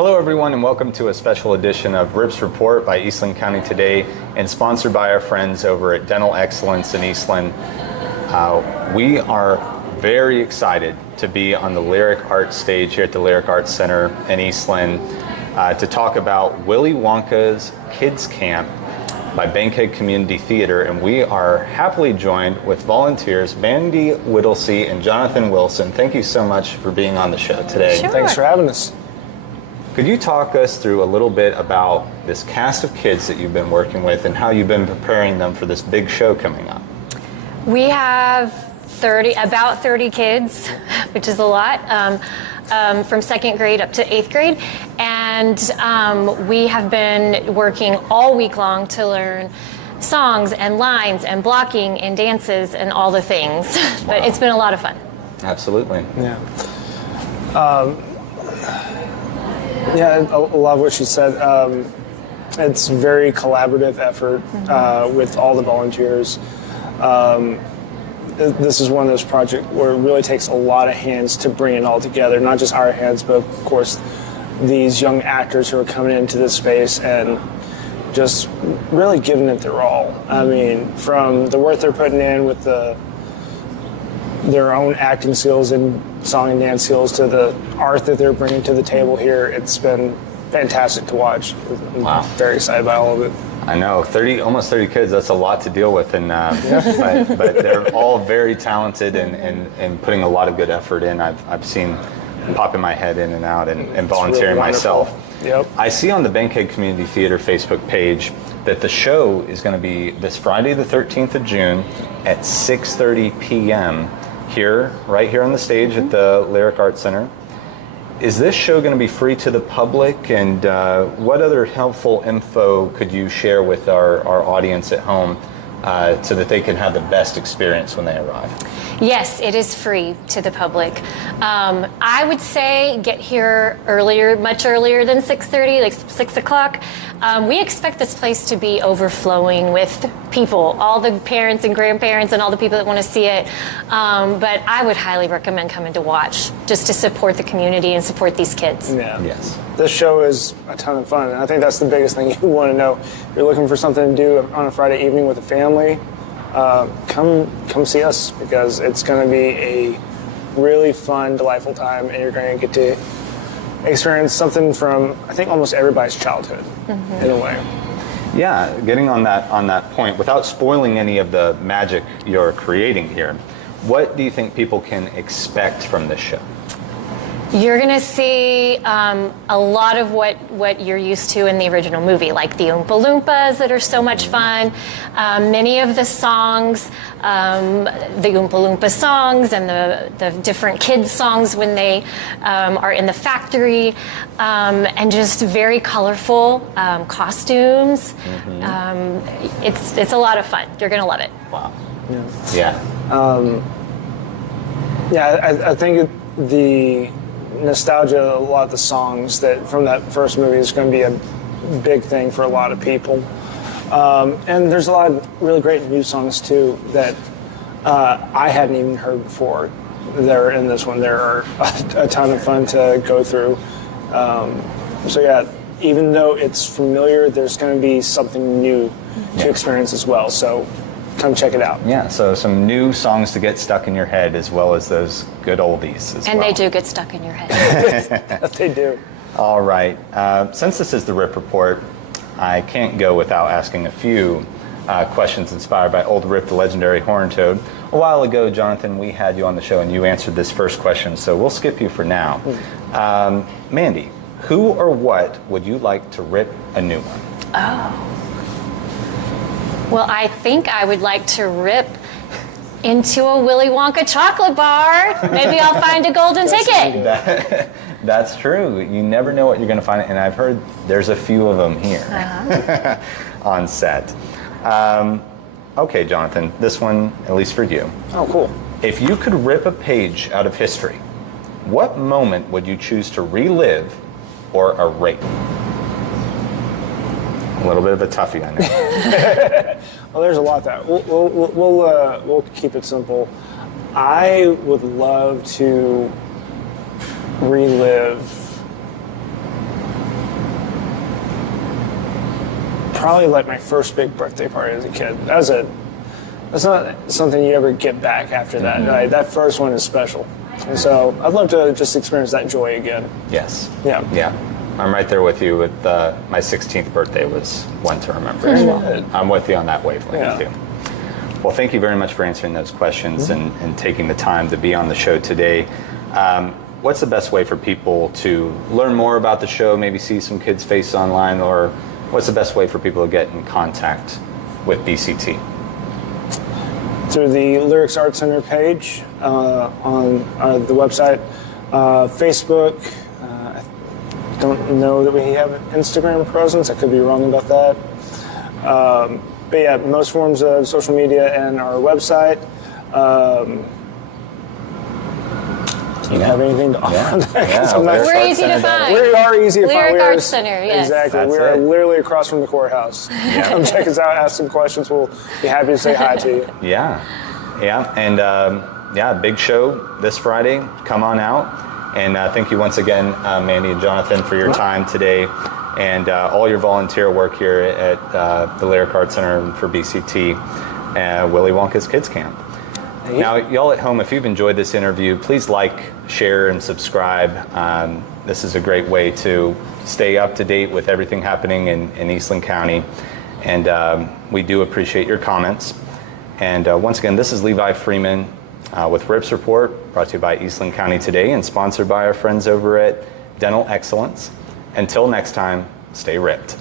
Hello everyone and welcome to a special edition of Rip's Report by Eastland County Today and sponsored by our friends over at Dental Excellence in Eastland. We are very excited to be on the Lyric Arts stage here at the Lyric Arts Center in Eastland to talk about Willy Wonka's Kids Camp by Bankhead Community Theater, and we are happily joined with volunteers Mandy Whittlesey and Jonathan Wilson. Thank you so much for being on the show today. Sure. Thanks for having us. Could you talk us through a little bit about this cast of kids that you've been working with and how you've been preparing them for this big show coming up? We have about 30 kids, which is a lot, from second grade up to 8th grade. And we have been working all week long to learn songs and lines and blocking and dances and all the things. But it's been a lot of fun. Absolutely. Yeah. Yeah, a lot of what she said. It's a very collaborative effort with all the volunteers. This is one of those projects where it really takes a lot of hands to bring it all together, not just our hands, but of course these young actors who are coming into this space and just really giving it their all. I mean, from the work they're putting in with their own acting skills and song and dance skills to the art that they're bringing to the table here, it's been fantastic to watch. Wow. I'm very excited by all of it. I know, almost 30 kids, that's a lot to deal with, and but they're all very talented and putting a lot of good effort in. I've seen popping my head in and out and volunteering really myself. Yep. I see on the Bankhead Community Theater Facebook page that the show is going to be this Friday the 13th of June at 6:30 p.m. right here on the stage at the Lyric Arts Center. Is this show going to be free to the public, and what other helpful info could you share with our audience at home so that they can have the best experience when they arrive? Yes, it is free to the public. I would say get here earlier, much earlier than 6:30, like 6 o'clock. We expect this place to be overflowing with people, all the parents and grandparents and all the people that want to see it. But I would highly recommend coming to watch, just to support the community and support these kids. Yeah. Yes. This show is a ton of fun, and I think that's the biggest thing you want to know. If you're looking for something to do on a Friday evening with a family, come see us, because it's going to be a really fun, delightful time, and you're going to get to experience something from, I think, almost everybody's childhood in a way. Yeah, getting on that point, without spoiling any of the magic you're creating here, what do you think people can expect from this show? You're going to see a lot of what you're used to in the original movie, like the Oompa Loompas that are so much fun. Many of the songs, the Oompa Loompa songs and the different kids' songs when they are in the factory, and just very colorful costumes. It's a lot of fun. You're going to love it. Wow. Yeah. Yeah. I think the nostalgia, a lot of the songs that from that first movie is going to be a big thing for a lot of people. And there's a lot of really great new songs too that I hadn't even heard before. They're in this one. There are a ton of fun to go through. So yeah, even though it's familiar, there's going to be something new to experience as well. So come check it out. Yeah, so some new songs to get stuck in your head, as well as those good oldies as well. And they do get stuck in your head. They do. All right. Since this is the Rip Report, I can't go without asking a few questions inspired by Old Rip, the legendary horn toad. A while ago, Jonathan, we had you on the show and you answered this first question, so we'll skip you for now. Mandy, who or what would you like to rip a new one? Oh. Well, I think I would like to rip into a Willy Wonka chocolate bar. Maybe I'll find a golden ticket. That's true. You never know what you're going to find, and I've heard there's a few of them here on set. Okay, Jonathan, this one, at least for you. Oh, cool. If you could rip a page out of history, what moment would you choose to relive or erase? A little bit of a toughie, I know. Well, there's a lot that we'll keep it simple. I would love to relive probably like my first big birthday party as a kid. That's not something you ever get back after that. Right? That first one is special. And so I'd love to just experience that joy again. Yes. Yeah. Yeah. I'm right there with you. With my 16th birthday was one to remember as well. I'm with you on that wavelength too. Well, thank you very much for answering those questions and taking the time to be on the show today. What's the best way for people to learn more about the show, maybe see some kids' face online, or what's the best way for people to get in contact with BCT? Through the Lyrics Art Center page on the website, Facebook. I don't know that we have an Instagram presence. I could be wrong about that. But yeah, most forms of social media and our website. Do you have anything to offer? We're easy to find. We are easy to find. Lyric Arts Center, yes. Exactly. We are literally across from the courthouse. Come check us out, ask some questions. We'll be happy to say hi to you. Yeah. And big show this Friday. Come on out. And thank you once again, Mandy and Jonathan, for your time today and all your volunteer work here at the Lyric Arts Center for BCT, Willy Wonka's Kids Camp. Now, y'all at home, if you've enjoyed this interview, please like, share, and subscribe. This is a great way to stay up to date with everything happening in Eastland County. And we do appreciate your comments. And once again, this is Levi Freeman with Rips Report, brought to you by Eastland County Today and sponsored by our friends over at Dental Excellence. Until next time, stay ripped.